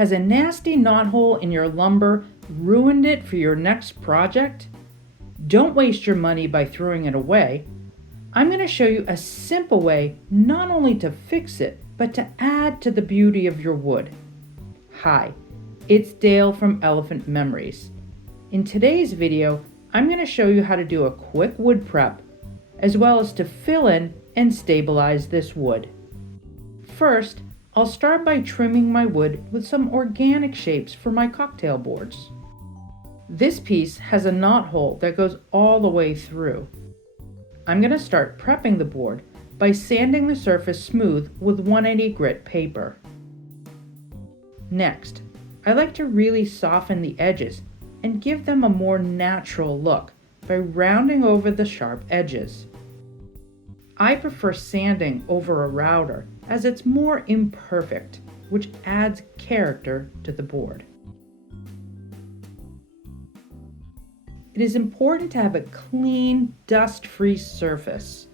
Has a nasty knothole in your lumber ruined it for your next project? Don't waste your money by throwing it away. I'm going to show you a simple way not only to fix it, but to add to the beauty of your wood. Hi, it's Dale from Elephant Memories. In today's video, I'm going to show you how to do a quick wood prep, as well as to fill in and stabilize this wood. First, I'll start by trimming my wood with some organic shapes for my cocktail boards. This piece has a knothole that goes all the way through. I'm going to start prepping the board by sanding the surface smooth with 180 grit paper. Next, I like to really soften the edges and give them a more natural look by rounding over the sharp edges. I prefer sanding over a router as it's more imperfect, which adds character to the board. It is important to have a clean, dust-free surface.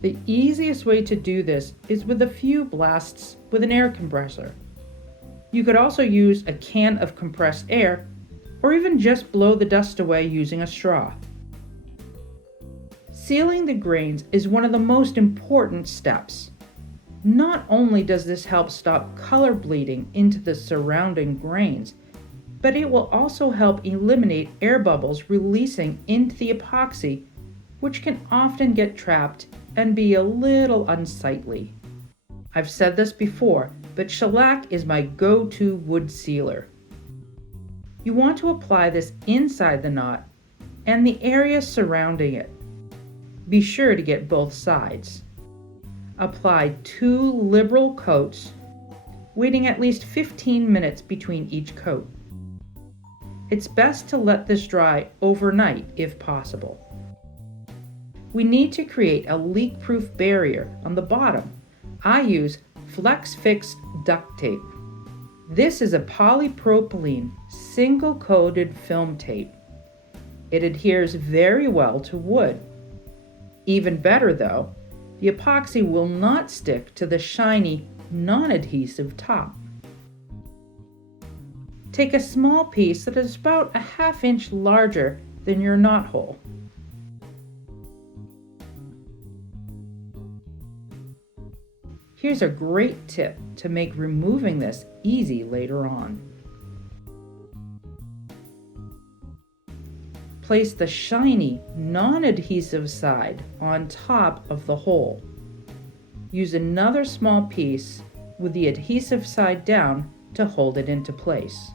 The easiest way to do this is with a few blasts with an air compressor. You could also use a can of compressed air, or even just blow the dust away using a straw. Sealing the grains is one of the most important steps. Not only does this help stop color bleeding into the surrounding grains, but it will also help eliminate air bubbles releasing into the epoxy, which can often get trapped and be a little unsightly. I've said this before, but shellac is my go-to wood sealer. You want to apply this inside the knot and the area surrounding it. Be sure to get both sides. Apply 2 liberal coats, waiting at least 15 minutes between each coat. It's best to let this dry overnight if possible. We need to create a leak-proof barrier on the bottom. I use Flex Fix duct tape. This is a polypropylene single-coated film tape. It adheres very well to wood. Even better though, the epoxy will not stick to the shiny, non-adhesive top. Take a small piece that is about a ½ inch larger than your knothole. Here's a great tip to make removing this easy later on. Place the shiny, non-adhesive side on top of the hole. Use another small piece with the adhesive side down to hold it into place.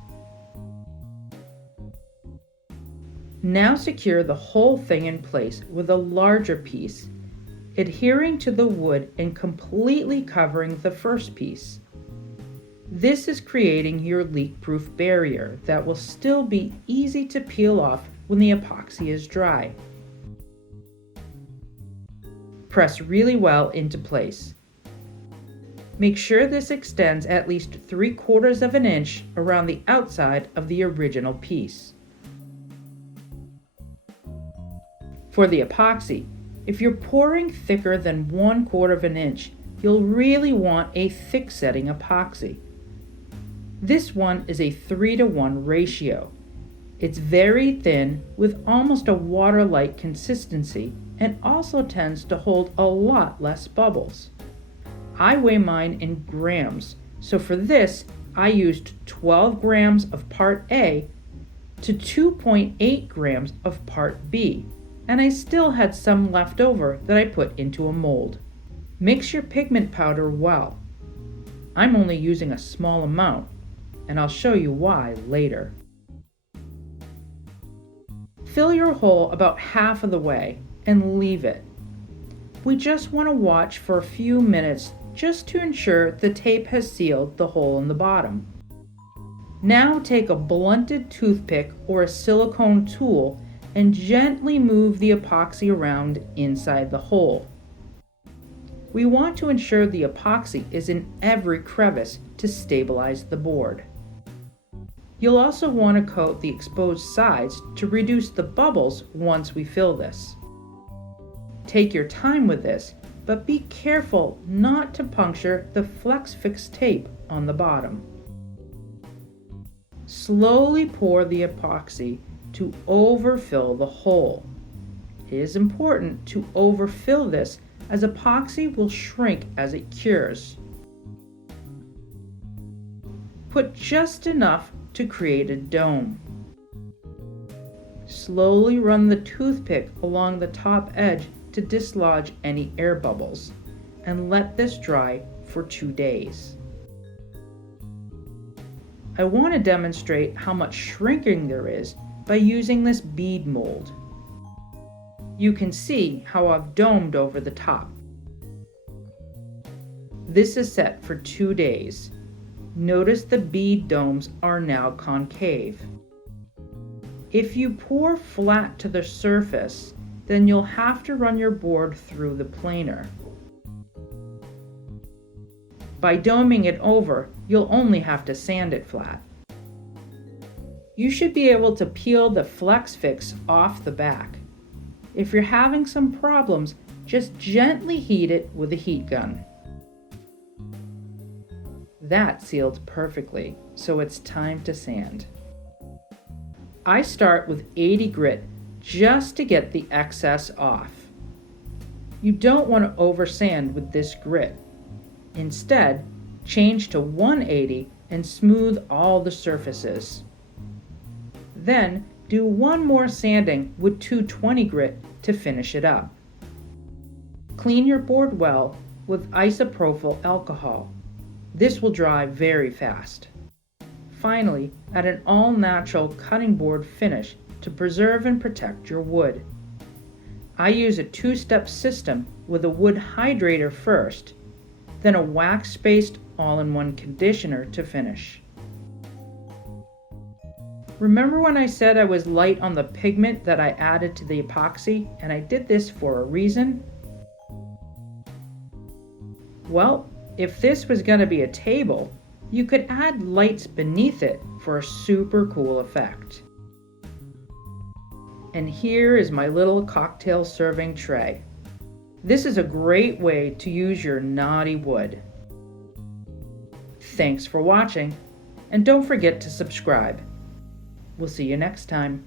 Now secure the whole thing in place with a larger piece, adhering to the wood and completely covering the first piece. This is creating your leak-proof barrier that will still be easy to peel off when the epoxy is dry. Press really well into place. Make sure this extends at least 3/4 of an inch around the outside of the original piece. For the epoxy, if you're pouring thicker than 1/4 of an inch, you'll really want a thick-setting epoxy. This one is a 3:1 ratio. It's very thin with almost a water-like consistency and also tends to hold a lot less bubbles. I weigh mine in grams, so for this I used 12 grams of part A to 2.8 grams of part B, and I still had some left over that I put into a mold. Mix your pigment powder well. I'm only using a small amount, and I'll show you why later. Fill your hole about half of the way and leave it. We just want to watch for a few minutes just to ensure the tape has sealed the hole in the bottom. Now take a blunted toothpick or a silicone tool and gently move the epoxy around inside the hole. We want to ensure the epoxy is in every crevice to stabilize the board. You'll also want to coat the exposed sides to reduce the bubbles once we fill this. Take your time with this, but be careful not to puncture the Flex Fix tape on the bottom. Slowly pour the epoxy to overfill the hole. It is important to overfill this as epoxy will shrink as it cures. Put just enough to create a dome. Slowly run the toothpick along the top edge to dislodge any air bubbles, and let this dry for 2 days. I want to demonstrate how much shrinking there is by using this bead mold. You can see how I've domed over the top. This is set for 2 days. Notice the bead domes are now concave. If you pour flat to the surface, then you'll have to run your board through the planer. By doming it over, you'll only have to sand it flat. You should be able to peel the Flex Fix off the back. If you're having some problems, just gently heat it with a heat gun. That sealed perfectly, so it's time to sand. I start with 80 grit just to get the excess off. You don't want to oversand with this grit. Instead, change to 180 and smooth all the surfaces. Then do one more sanding with 220 grit to finish it up. Clean your board well with isopropyl alcohol. This will dry very fast. Finally, add an all-natural cutting board finish to preserve and protect your wood. I use a 2-step system with a wood hydrator first, then a wax-based all-in-one conditioner to finish. Remember when I said I was light on the pigment that I added to the epoxy, and I did this for a reason? Well, if this was going to be a table, you could add lights beneath it for a super cool effect. And here is my little cocktail serving tray. This is a great way to use your naughty wood. Thanks for watching, and don't forget to subscribe. We'll see you next time.